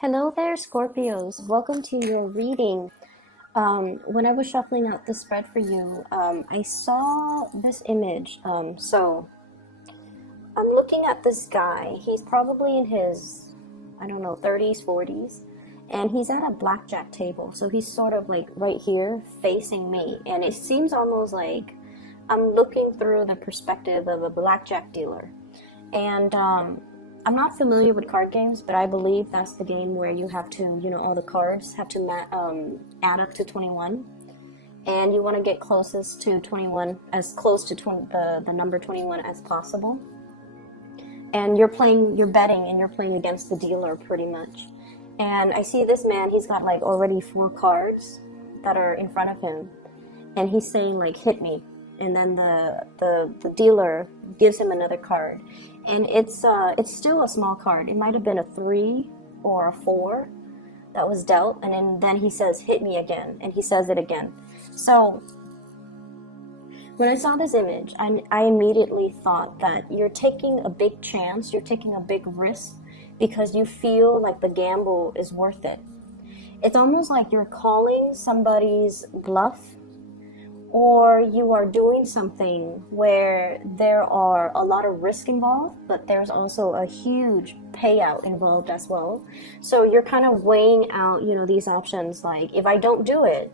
Hello there, Scorpios. Welcome to your reading. When I was shuffling out the spread for you, I saw this image. So I'm looking at this guy. He's probably in his, I don't know, 30s, 40s, and he's at a blackjack table. So he's sort of like right here facing me, and it seems almost like I'm looking through the perspective of a blackjack dealer. And I'm not familiar with card games, but I believe that's the game where you have to, all the cards have to add up to 21. And you want to get closest to 21, as close to the number 21 as possible. And you're betting, and you're playing against the dealer pretty much. And I see this man, he's got like already 4 cards that are in front of him. And he's saying like, hit me. And then the dealer gives him another card. And it's still a small card. It might have been a 3 or a 4 that was dealt, and then he says, hit me again, and he says it again. So when I saw this image, I immediately thought that you're taking a big chance, you're taking a big risk, because you feel like the gamble is worth it. It's almost like you're calling somebody's bluff, or you are doing something where there are a lot of risk involved, but there's also a huge payout involved as well. So you're kind of weighing out, these options. Like, if I don't do it,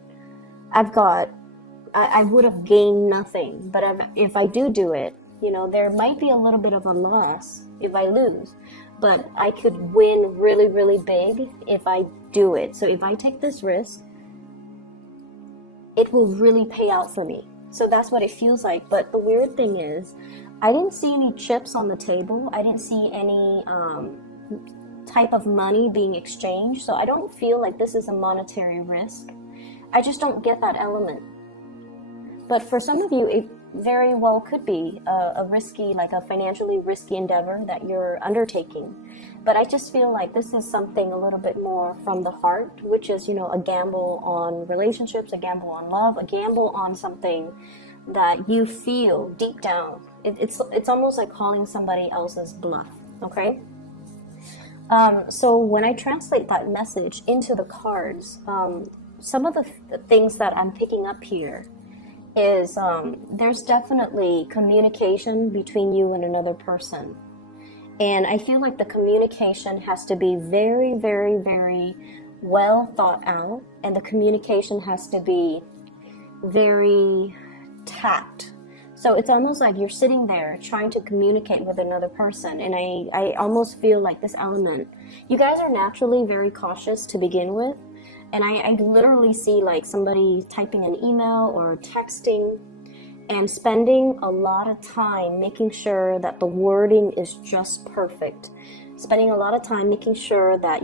I would have gained nothing. But if I do it, there might be a little bit of a loss if I lose. But I could win really, really big if I do it. So if I take this risk, it will really pay out for me. So that's what it feels like. But the weird thing is, I didn't see any chips on the table. I didn't see any type of money being exchanged. So I don't feel like this is a monetary risk. I just don't get that element. But for some of you, it very well could be a risky, like a financially risky endeavor that you're undertaking. But I just feel like this is something a little bit more from the heart, which is, a gamble on relationships, a gamble on love, a gamble on something that you feel deep down. It's almost like calling somebody else's bluff, okay? So when I translate that message into the cards, some of the things that I'm picking up here is there's definitely communication between you and another person. And I feel like the communication has to be very, very, very well thought out. And the communication has to be very tact. So it's almost like you're sitting there trying to communicate with another person. And I almost feel like this element, you guys are naturally very cautious to begin with. And I literally see like somebody typing an email or texting and spending a lot of time making sure that the wording is just perfect. Spending a lot of time making sure that,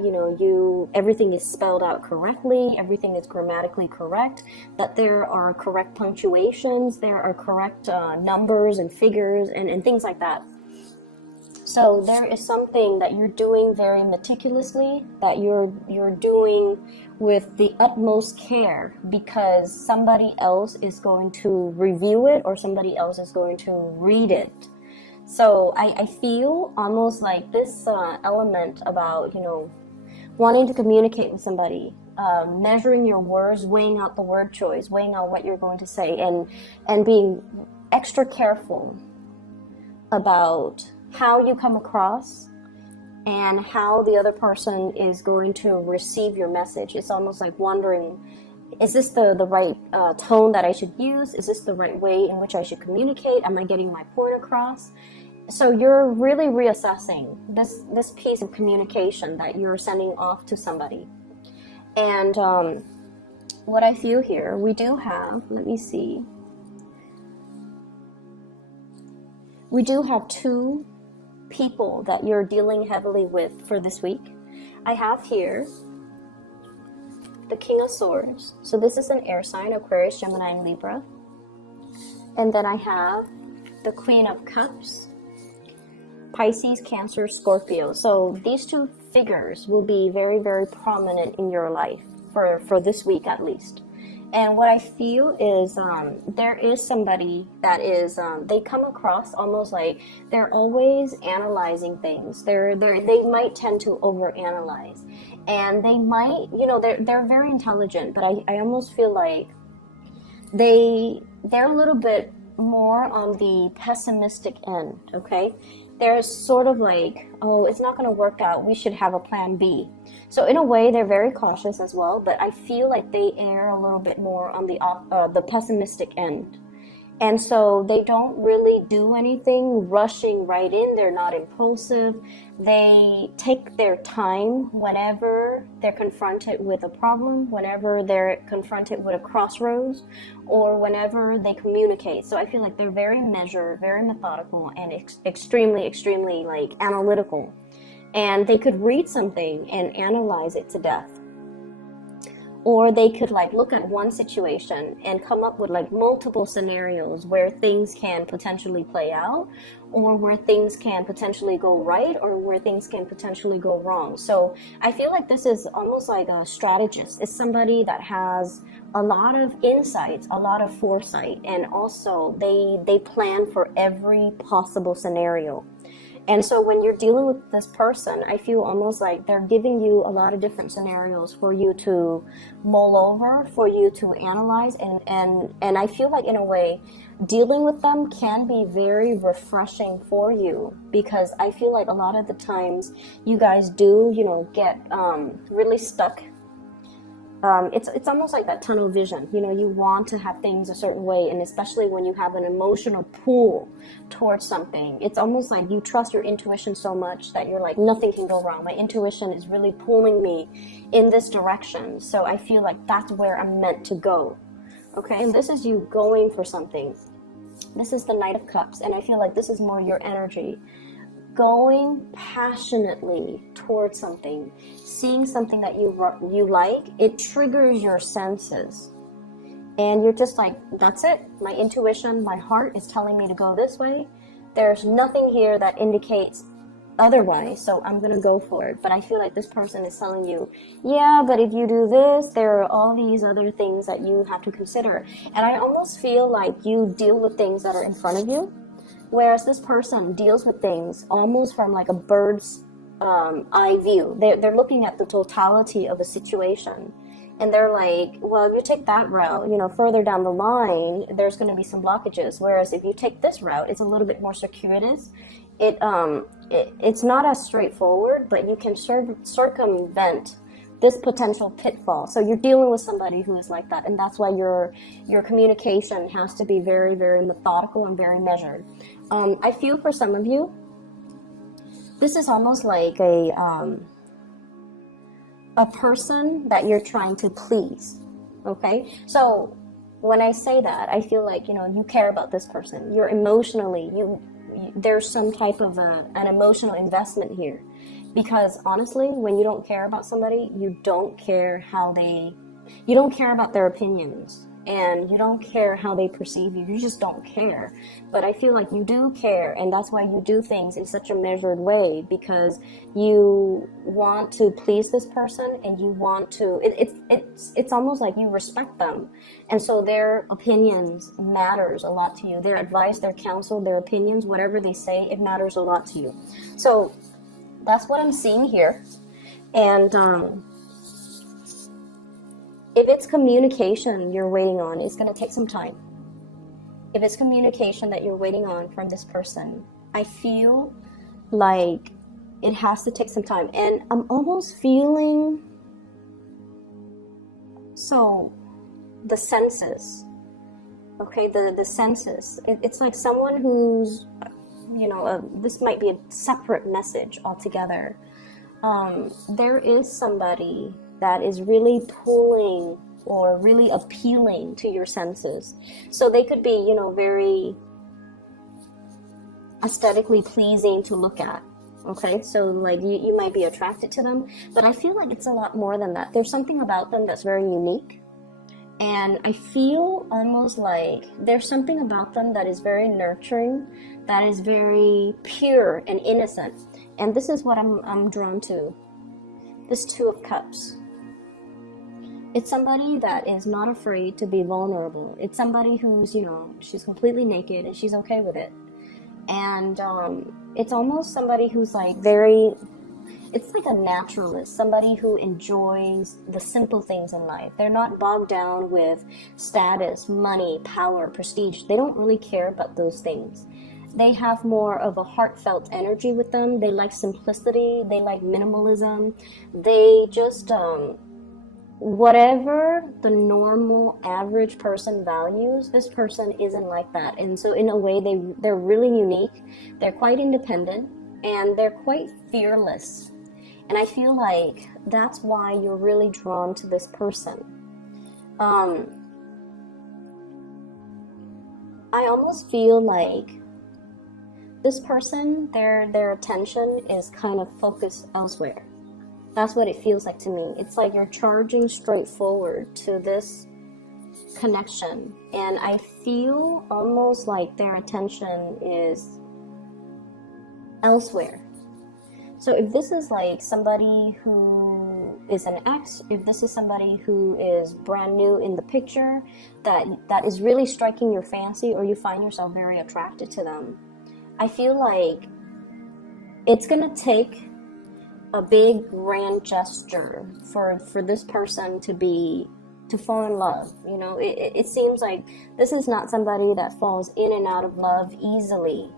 everything is spelled out correctly, everything is grammatically correct, that there are correct punctuations, there are correct numbers and figures and things like that. So there is something that you're doing very meticulously, that you're doing with the utmost care, because somebody else is going to review it or somebody else is going to read it. So I feel almost like this element about, wanting to communicate with somebody, measuring your words, weighing out the word choice, weighing out what you're going to say, and being extra careful about how you come across and how the other person is going to receive your message. It's almost like wondering, is this the right tone that I should use? Is this the right way in which I should communicate? Am I getting my point across? So you're really reassessing this piece of communication that you're sending off to somebody. And what I feel here, we do have, let me see, we do have 2 people that you're dealing heavily with for this week. I have here the King of Swords. So this is an air sign, Aquarius, Gemini, and Libra. And then I have the Queen of Cups, Pisces, Cancer, Scorpio. So these 2 figures will be very, very prominent in your life for this week at least. And what I feel is there is somebody that is, they come across almost like they're always analyzing things. They might tend to overanalyze. And they might, they're very intelligent, but I almost feel like they're a little bit more on the pessimistic end, okay? They're sort of like, oh, it's not going to work out. We should have a plan B. So in a way, they're very cautious as well, but I feel like they err a little bit more on the pessimistic end. And so they don't really do anything rushing right in. They're not impulsive. They take their time whenever they're confronted with a problem, whenever they're confronted with a crossroads, or whenever they communicate. So I feel like they're very measured, very methodical, and extremely, extremely like analytical. And they could read something and analyze it to death. Or they could like look at one situation and come up with like multiple scenarios where things can potentially play out, or where things can potentially go right, or where things can potentially go wrong. So I feel like this is almost like a strategist. It's somebody that has a lot of insights, a lot of foresight, and also they plan for every possible scenario. And so when you're dealing with this person, I feel almost like they're giving you a lot of different scenarios for you to mull over, for you to analyze. And I feel like in a way, dealing with them can be very refreshing for you, because I feel like a lot of the times you guys do, get really stuck. It's almost like that tunnel vision. You want to have things a certain way, and especially when you have an emotional pull towards something, it's almost like you trust your intuition so much that you're like, nothing can go wrong. My intuition is really pulling me in this direction, so I feel like that's where I'm meant to go. Okay, and this is you going for something. This is the Knight of Cups, and I feel like this is more your energy. Going passionately towards something, seeing something that you like, it triggers your senses. And you're just like, that's it. My intuition, my heart is telling me to go this way. There's nothing here that indicates otherwise, so I'm going to go for it. But I feel like this person is telling you, yeah, but if you do this, there are all these other things that you have to consider. And I almost feel like you deal with things that are in front of you, whereas this person deals with things almost from like a bird's eye view. They're looking at the totality of a situation. And they're like, well, if you take that route, further down the line, there's going to be some blockages. Whereas if you take this route, it's a little bit more circuitous. It's not as straightforward, but you can circumvent this potential pitfall. So you're dealing with somebody who is like that, and that's why your communication has to be very, very methodical and very measured. I feel for some of you, this is almost like a person that you're trying to please. Okay, so when I say that, I feel like you care about this person. You're emotionally there's some type of an emotional investment here. Because honestly, when you don't care about somebody, you don't care about their opinions, and you don't care how they perceive you. You just don't care. But I feel like you do care, and that's why you do things in such a measured way, because you want to please this person, and you want to, it's almost like you respect them. And so their opinions matters a lot to you. Their advice, their counsel, their opinions, whatever they say, it matters a lot to you. So that's what I'm seeing here. And if it's communication you're waiting on, it's going to take some time. If it's communication that you're waiting on from this person, I feel like it has to take some time. And I'm almost feeling, so the senses, okay, the senses. It's like someone who's, this might be a separate message altogether. There is somebody that is really pulling or really appealing to your senses. So they could be, very aesthetically pleasing to look at. Okay, so like you might be attracted to them, but I feel like it's a lot more than that. There's something about them that's very unique. And I feel almost like there's something about them that is very nurturing, that is very pure and innocent. And this is what I'm drawn to. This Two of Cups. It's somebody that is not afraid to be vulnerable. It's somebody who's, she's completely naked and she's okay with it. And it's almost somebody who's like it's like a naturalist, somebody who enjoys the simple things in life. They're not bogged down with status, money, power, prestige. They don't really care about those things. They have more of a heartfelt energy with them. They like simplicity. They like minimalism. They just, whatever the normal average person values, this person isn't like that. And so in a way, they're really unique. They're quite independent and they're quite fearless. And I feel like that's why you're really drawn to this person. I almost feel like this person, their attention is kind of focused elsewhere. That's what it feels like to me. It's like you're charging straight forward to this connection. And I feel almost like their attention is elsewhere. So if this is like somebody who is an ex, if this is somebody who is brand new in the picture, that is really striking your fancy, or you find yourself very attracted to them, I feel like it's gonna take a big grand gesture for this person to fall in love. It seems like this is not somebody that falls in and out of love easily.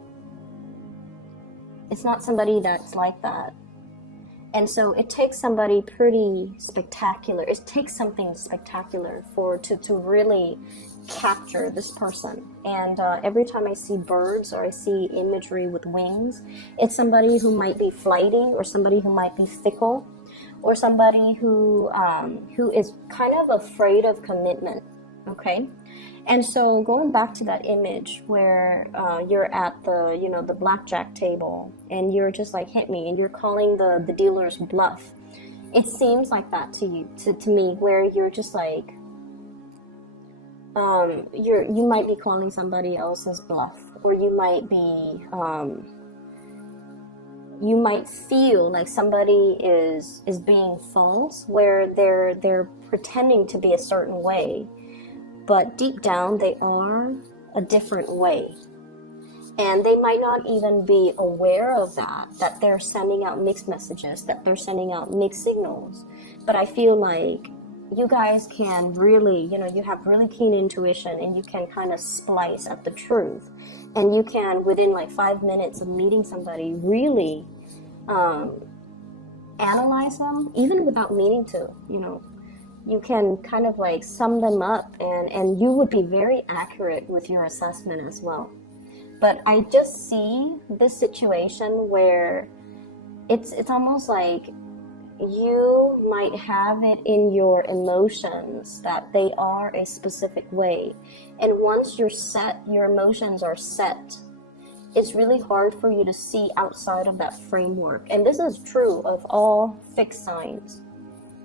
It's not somebody that's like that. And so it takes somebody pretty spectacular. It takes something spectacular to really capture this person. And every time I see birds or I see imagery with wings, it's somebody who might be flighty, or somebody who might be fickle, or somebody who is kind of afraid of commitment. Okay. And so going back to that image where you're at the blackjack table and you're just like, hit me, and you're calling the dealer's bluff. It seems like that to you, to me, where you're just like, you might be calling somebody else's bluff, or you might be, you might feel like somebody is being false, where they're pretending to be a certain way, but deep down they are a different way. And they might not even be aware of that they're sending out mixed messages, that they're sending out mixed signals. But I feel like you guys can really, you have really keen intuition, and you can kind of splice at the truth. And you can, within like 5 minutes of meeting somebody, really analyze them, even without meaning to, you can kind of like sum them up, and you would be very accurate with your assessment as well. But I just see this situation where it's almost like you might have it in your emotions that they are a specific way. And once you're set, your emotions are set, it's really hard for you to see outside of that framework. And this is true of all fixed signs.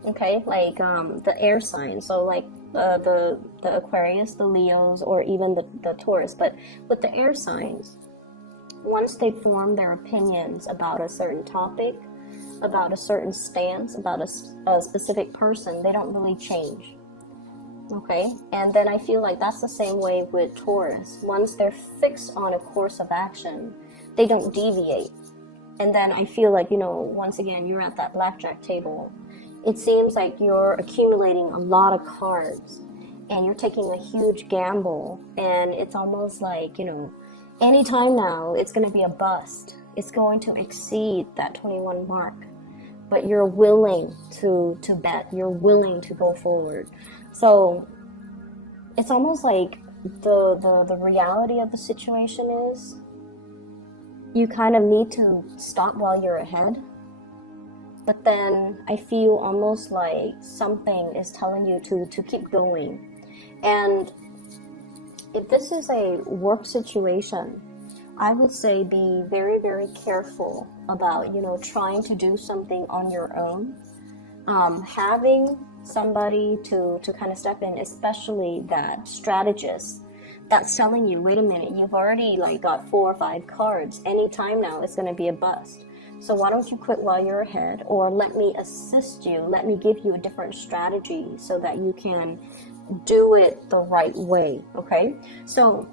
Okay, like the air signs, so like the Aquarius, the Leos, or even the Taurus. But with the air signs, once they form their opinions about a certain topic, about a certain stance, about a specific person, they don't really change. Okay, and then I feel like that's the same way with Taurus. Once they're fixed on a course of action, they don't deviate. And then I feel like, once again, you're at that blackjack table. It seems like you're accumulating a lot of cards and you're taking a huge gamble, and it's almost like, anytime now it's going to be a bust. It's going to exceed that 21 mark, but you're willing to bet, you're willing to go forward. So it's almost like the reality of the situation is you kind of need to stop while you're ahead. But then I feel almost like something is telling you to keep going. And if this is a work situation, I would say be very, very careful about, trying to do something on your own. Having somebody to kind of step in, especially that strategist that's telling you, wait a minute, you've already got 4 or 5 cards. Anytime now, it's going to be a bust. So why don't you quit while you're ahead, or let me assist you, let me give you a different strategy so that you can do it the right way, okay? So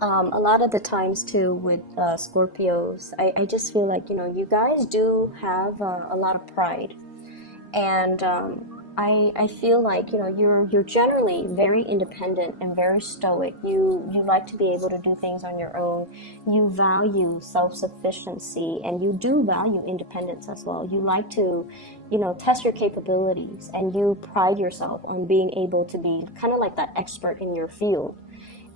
a lot of the times too with Scorpios, I just feel like, you guys do have a lot of pride. And I feel like, you're generally very independent and very stoic. You like to be able to do things on your own. You value self-sufficiency, and you do value independence as well. You like to, test your capabilities, and you pride yourself on being able to be kind of like that expert in your field.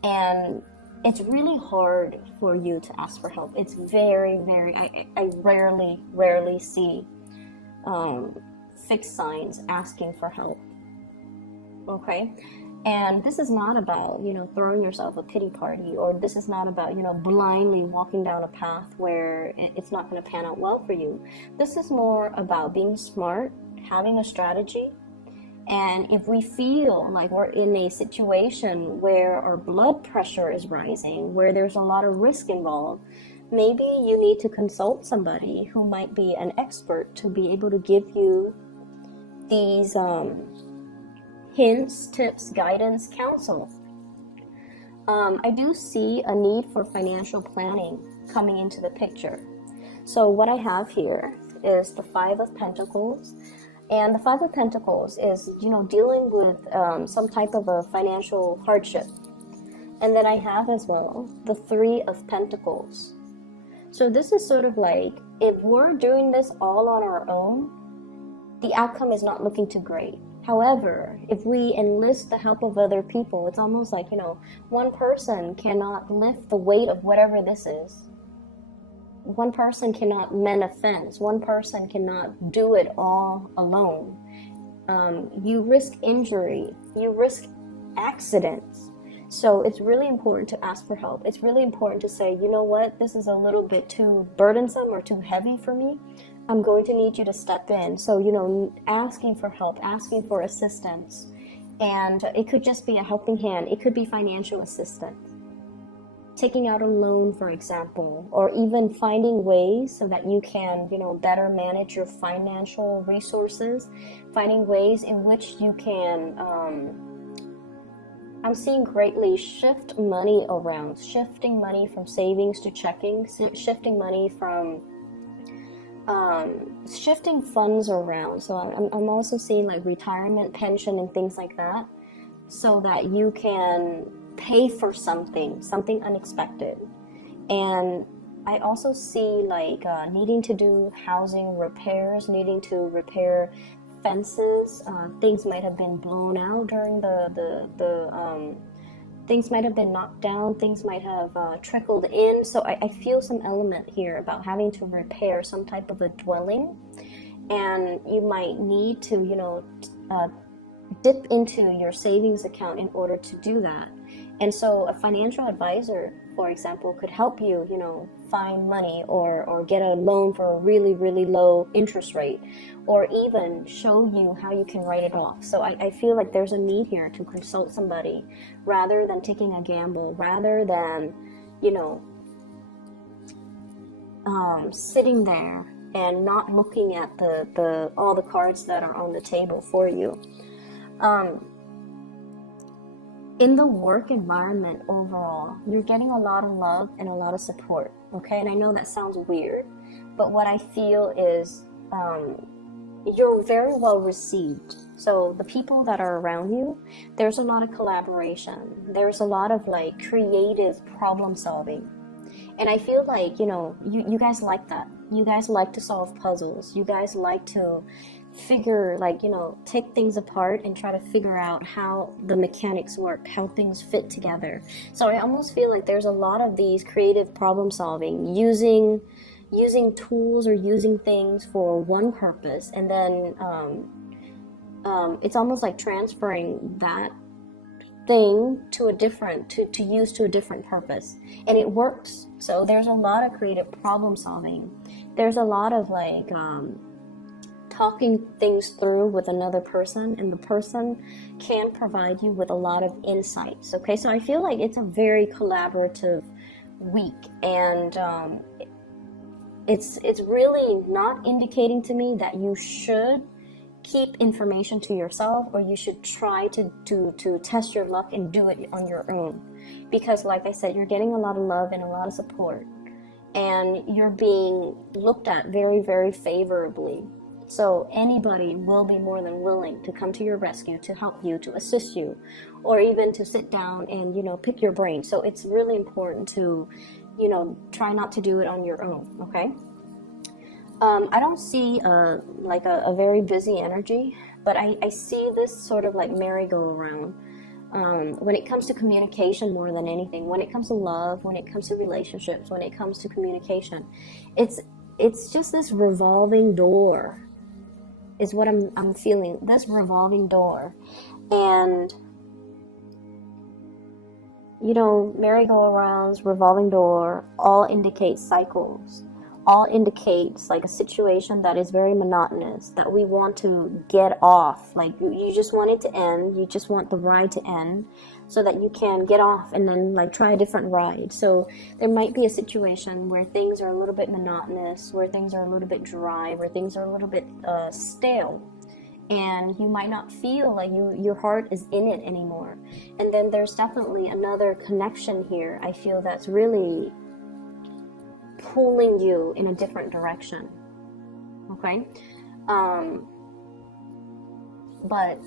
And it's really hard for you to ask for help. It's very, very, I rarely see fixed signs asking for help, okay? And this is not about, throwing yourself a pity party, or this is not about, blindly walking down a path where it's not going to pan out well for you. This is more about being smart, having a strategy. And if we feel like we're in a situation where our blood pressure is rising, where there's a lot of risk involved, maybe you need to consult somebody who might be an expert to be able to give you these hints, tips, guidance, counsel. I do see a need for financial planning coming into the picture. So what I have here is the Five of Pentacles. And the Five of Pentacles is, dealing with some type of a financial hardship. And then I have as well the Three of Pentacles. So this is sort of like, if we're doing this all on our own, the outcome is not looking too great. However, if we enlist the help of other people, it's almost like, one person cannot lift the weight of whatever this is. One person cannot mend a fence. One person cannot do it all alone. You risk injury. You risk accidents. So it's really important to ask for help. It's really important to say, you know what, this is a little bit too burdensome or too heavy for me. I'm going to need you to step in. So, asking for help, asking for assistance. And it could just be a helping hand. It could be financial assistance. Taking out a loan, for example, or even finding ways so that you can, better manage your financial resources, finding ways in which you can, I'm seeing greatly shift money around, shifting money from savings to checking, shifting money from, shifting funds around. So I'm also seeing like retirement, pension, and things like that, so that you can pay for something unexpected. And I also see like needing to do housing repairs, needing to repair fences. Things might have been blown out during the things might have been knocked down, things might have trickled in. So I feel some element here about having to repair some type of a dwelling, and you might need to dip into your savings account in order to do that. And so a financial advisor, for example, could help you, find money or get a loan for a really, really low interest rate, or even show you how you can write it off. So I feel like there's a need here to consult somebody rather than taking a gamble, rather than, sitting there and not looking at the all the cards that are on the table for you. In the work environment overall, you're getting a lot of love and a lot of support, okay? And I know that sounds weird, but what I feel is you're very well received. So the people that are around you, there's a lot of collaboration. There's a lot of like creative problem solving. And I feel like, you guys like that. You guys like to solve puzzles. You guys like to figure, take things apart and try to figure out how the mechanics work, how things fit together. So I almost feel like there's a lot of these creative problem solving, using tools or using things for one purpose, and then it's almost like transferring that thing to to use to a different purpose, and it works. So there's a lot of creative problem solving. There's a lot of talking things through with another person, and the person can provide you with a lot of insights. Okay, so I feel like it's a very collaborative week, and it's really not indicating to me that you should keep information to yourself, or you should try to test your luck and do it on your own. Because like I said, you're getting a lot of love and a lot of support, and you're being looked at very, very favorably. So anybody will be more than willing to come to your rescue, to help you, to assist you, or even to sit down and, pick your brain. So it's really important to, try not to do it on your own, okay? I don't see a very busy energy, but I see this sort of like merry-go-round. When it comes to communication, more than anything, when it comes to love, when it comes to relationships, when it comes to communication, it's just this revolving door is what I'm feeling, this revolving door. And merry-go-rounds, revolving door, all indicate cycles, all indicates like a situation that is very monotonous, that we want to get off. Like you just want it to end, you just want the ride to end so that you can get off and then like try a different ride. So there might be a situation where things are a little bit monotonous, where things are a little bit dry, where things are a little bit stale, and you might not feel like your heart is in it anymore. And then there's definitely another connection here, I feel, that's really pulling you in a different direction, okay? But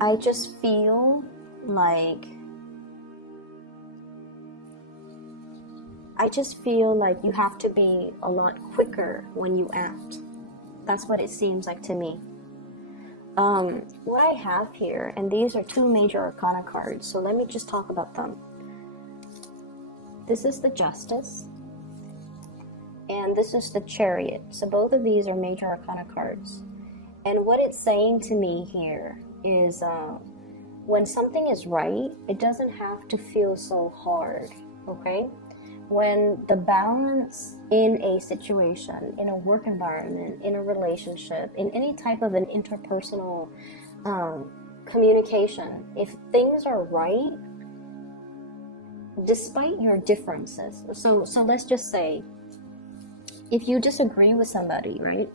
I just feel like you have to be a lot quicker when you act. That's what it seems like to me. What I have here, and these are two major arcana cards, so let me just talk about them. This is the Justice, and this is the Chariot. So both of these are major arcana cards. And what it's saying to me here is when something is right, it doesn't have to feel so hard, okay? When the balance in a situation, in a work environment, in a relationship, in any type of an interpersonal communication, if things are right, despite your differences. So let's just say, if you disagree with somebody, right?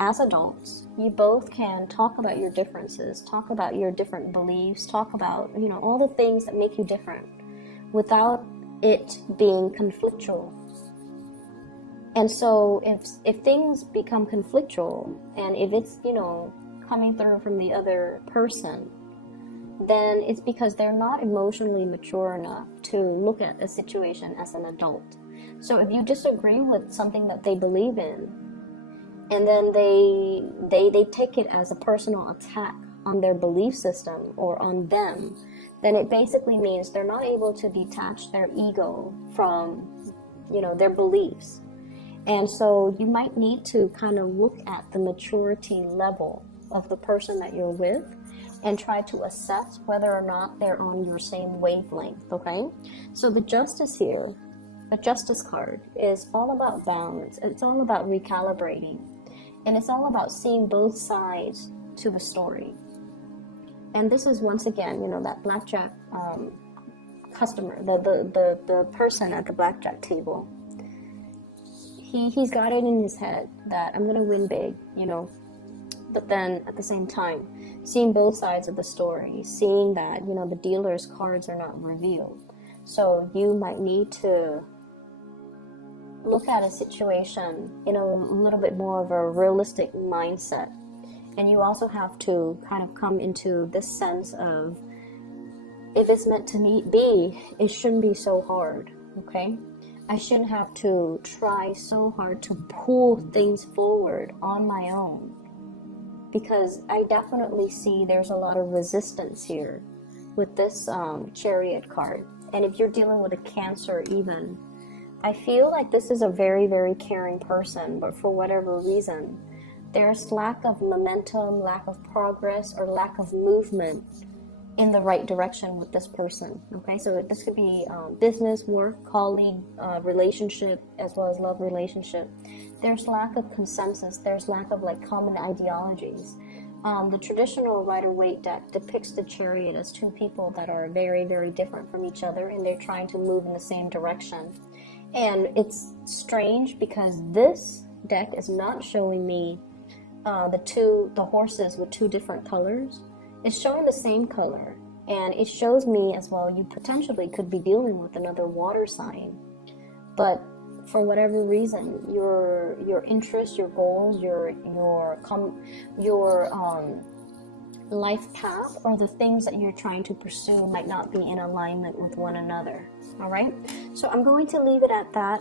As adults, you both can talk about your differences, talk about your different beliefs, talk about, all the things that make you different without it being conflictual. And so if things become conflictual, and if it's, coming through from the other person, then it's because they're not emotionally mature enough to look at a situation as an adult. So if you disagree with something that they believe in, and then they take it as a personal attack on their belief system or on them, then it basically means they're not able to detach their ego from, their beliefs. And so you might need to kind of look at the maturity level of the person that you're with and try to assess whether or not they're on your same wavelength, okay? So the Justice here, the Justice card, is all about balance. It's all about recalibrating. And it's all about seeing both sides to the story. And this is, once again, that blackjack customer, the person at the blackjack table. He's got it in his head that I'm going to win big, But then at the same time, seeing both sides of the story, seeing that, the dealer's cards are not revealed. So you might need to look at a situation in a little bit more of a realistic mindset. And you also have to kind of come into this sense of, if it's meant to be, it shouldn't be so hard, okay? I shouldn't have to try so hard to pull things forward on my own, because I definitely see there's a lot of resistance here with this Chariot card. And if you're dealing with a Cancer even, I feel like this is a very, very caring person, but for whatever reason, there's lack of momentum, lack of progress, or lack of movement in the right direction with this person, okay? So this could be business, work, colleague, relationship, as well as love relationship. There's lack of consensus. There's lack of common ideologies. The traditional Rider-Waite deck depicts the Chariot as two people that are very, very different from each other, and they're trying to move in the same direction. And it's strange because this deck is not showing me the horses with two different colors. It's showing the same color, and it shows me as well you potentially could be dealing with another water sign. But for whatever reason, your interests, your goals, your life path, or the things that you're trying to pursue might not be in alignment with one another. All right, so I'm going to leave it at that.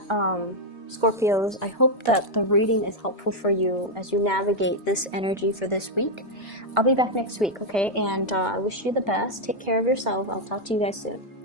Scorpios, I hope that the reading is helpful for you as you navigate this energy for this week. I'll be back next week, okay? And I wish you the best. Take care of yourself. I'll talk to you guys soon.